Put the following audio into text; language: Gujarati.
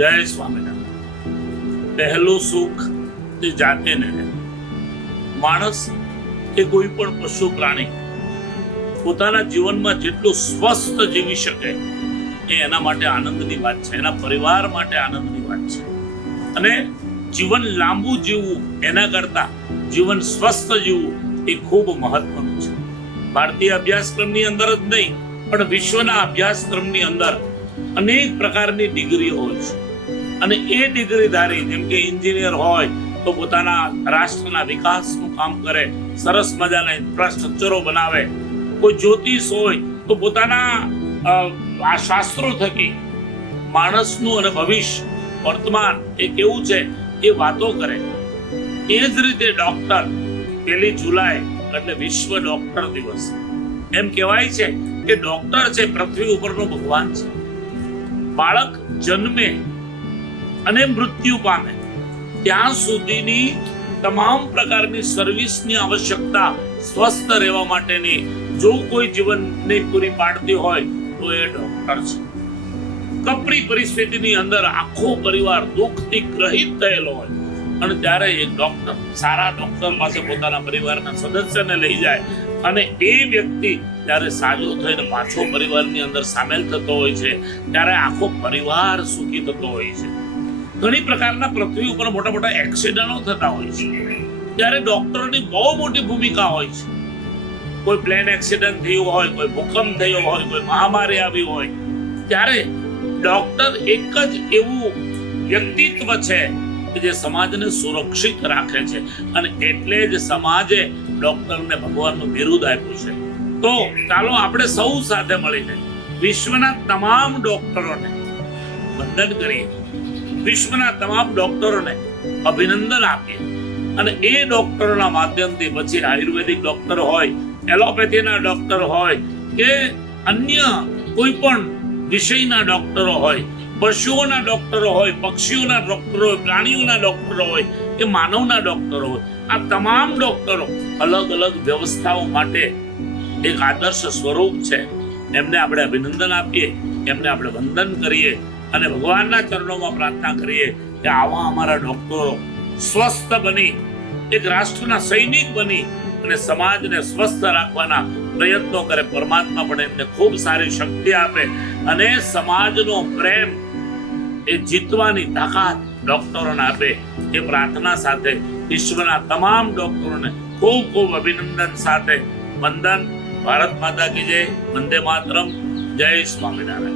જય સ્વામિનારાયણ. પહેલું સુખ તે જાતે માણસ કે કોઈ પણ પશુ પ્રાણી પોતાના જીવનમાં જેટલું સ્વસ્થ જીવી શકે એ એના માટે આનંદની વાત છે, એના પરિવાર માટે આનંદની વાત છે. અને જીવન લાંબુ જીવવું એના કરતા જીવન સ્વસ્થ જીવવું એ ખૂબ મહત્વનું છે. ભારતીય અભ્યાસક્રમની અંદર જ નહીં, પણ વિશ્વના અભ્યાસક્રમની અંદર અનેક પ્રકારની ડિગ્રીઓ હોય છે. અને એ ડિગ્રીધારી જેમ કે એન્જિનિયર હોય તો પોતાના રાષ્ટ્રના વિકાસનું કામ કરે, સરસ મજાના ઇન્ફ્રાસ્ટ્રક્ચરો બનાવે. કોઈ જ્યોતિષ હોય તો પોતાના આ શાસ્ત્રો થકી માણસનું અને ભવિષ્ય, વર્તમાન એ કેવું છે એ વાતો કરે. એ જ રીતે ડોક્ટર પહેલી જુલાઈ એટલે વિશ્વ ડોક્ટર દિવસ. એમ કહેવાય છે કે ડોક્ટર છે પૃથ્વી ઉપરનો ભગવાન છે. બાળક જન્મે અને મૃત્યુ પામે. ત્યાં સુધીની તમામ પ્રકારની સર્વિસની આવશ્યકતા સ્વસ્થ રહેવા માટેની જો કોઈ જીવનની પૂરી પાડતી હોય તો એ ડોક્ટર છે. કપરી પરિસ્થિતિની અંદર આખો પરિવાર દુઃખથી ગ્રહિત થયેલો હોય અને ત્યારે એક ડોક્ટર, સારા ડોક્ટર પાસે પોતાના પરિવારના સદસ્યને લઈ જાય અને એ વ્યક્તિ જ્યારે સાજો થઈને પાછો પરિવારની અંદર સામેલ થતો હોય છે. ત્યારે આખો પરિવાર સુખી થતો હોય છે. ઘણી પ્રકારના પૃથ્વી ઉપર મોટા મોટા એક્સિડન્ટો થતા હોય છે. ત્યારે ડોક્ટરની બહુ મોટી ભૂમિકા હોય છે. કોઈ પ્લેન એક્સિડન્ટ થયું હોય, કોઈ ભૂકંપ થયો હોય, કોઈ મહામારી આવી હોય, ત્યારે ડોક્ટર એક જ એવું વ્યક્તિત્વ છે કે જે સમાજને સુરક્ષિત રાખે છે અને એટલે જ સમાજે ડોક્ટરને ભગવાનનું બિરુદ આપ્યું છે. તો ચાલો આપણે સૌ સાથે મળીને વિશ્વના તમામ ડોક્ટરોને વંદન કરીએ. વિશ્વના તમામ ડોક્ટરોને અભિનંદન આપીએ. અને એ ડોક્ટરોના માધ્યમથી પછી આયુર્વેદિક ડોક્ટર હોય, એલોપેથીના ડોક્ટર હોય કે અન્ય કોઈ પણ વિષયના ડોક્ટરો હોય, પશુઓના ડોક્ટરો હોય, પક્ષીઓના ડોક્ટરો હોય, પ્રાણીઓના ડોક્ટરો હોય કે માનવના ડોક્ટરો હોય, આ તમામ ડોક્ટરો અલગ અલગ વ્યવસ્થાઓ માટે એક આદર્શ સ્વરૂપ છે. એમને આપણે અભિનંદન આપીએ, એમને આપણે વંદન કરીએ. અને ભગવાનના ચરણોમાં પ્રાર્થના કરીએ કે આવા અમારા ડોક્ટરો સ્વસ્થ બની, એક રાષ્ટ્રના સૈનિક બની અને સમાજને સ્વસ્થ રાખવાના પ્રયત્નો કરે. પરમાત્મા પણ એમને ખૂબ સારી શક્તિ આપે અને સમાજનો પ્રેમ એ જીતવાની તાકાત ડોક્ટરોને આપે. એ પ્રાર્થના સાથે વિશ્વના તમામ ડોક્ટરોને ખૂબ ખૂબ અભિનંદન સાથે. વંદન. ભારત માતા કી જય. વંદે માતરમ. જય સ્વામિનારાયણ.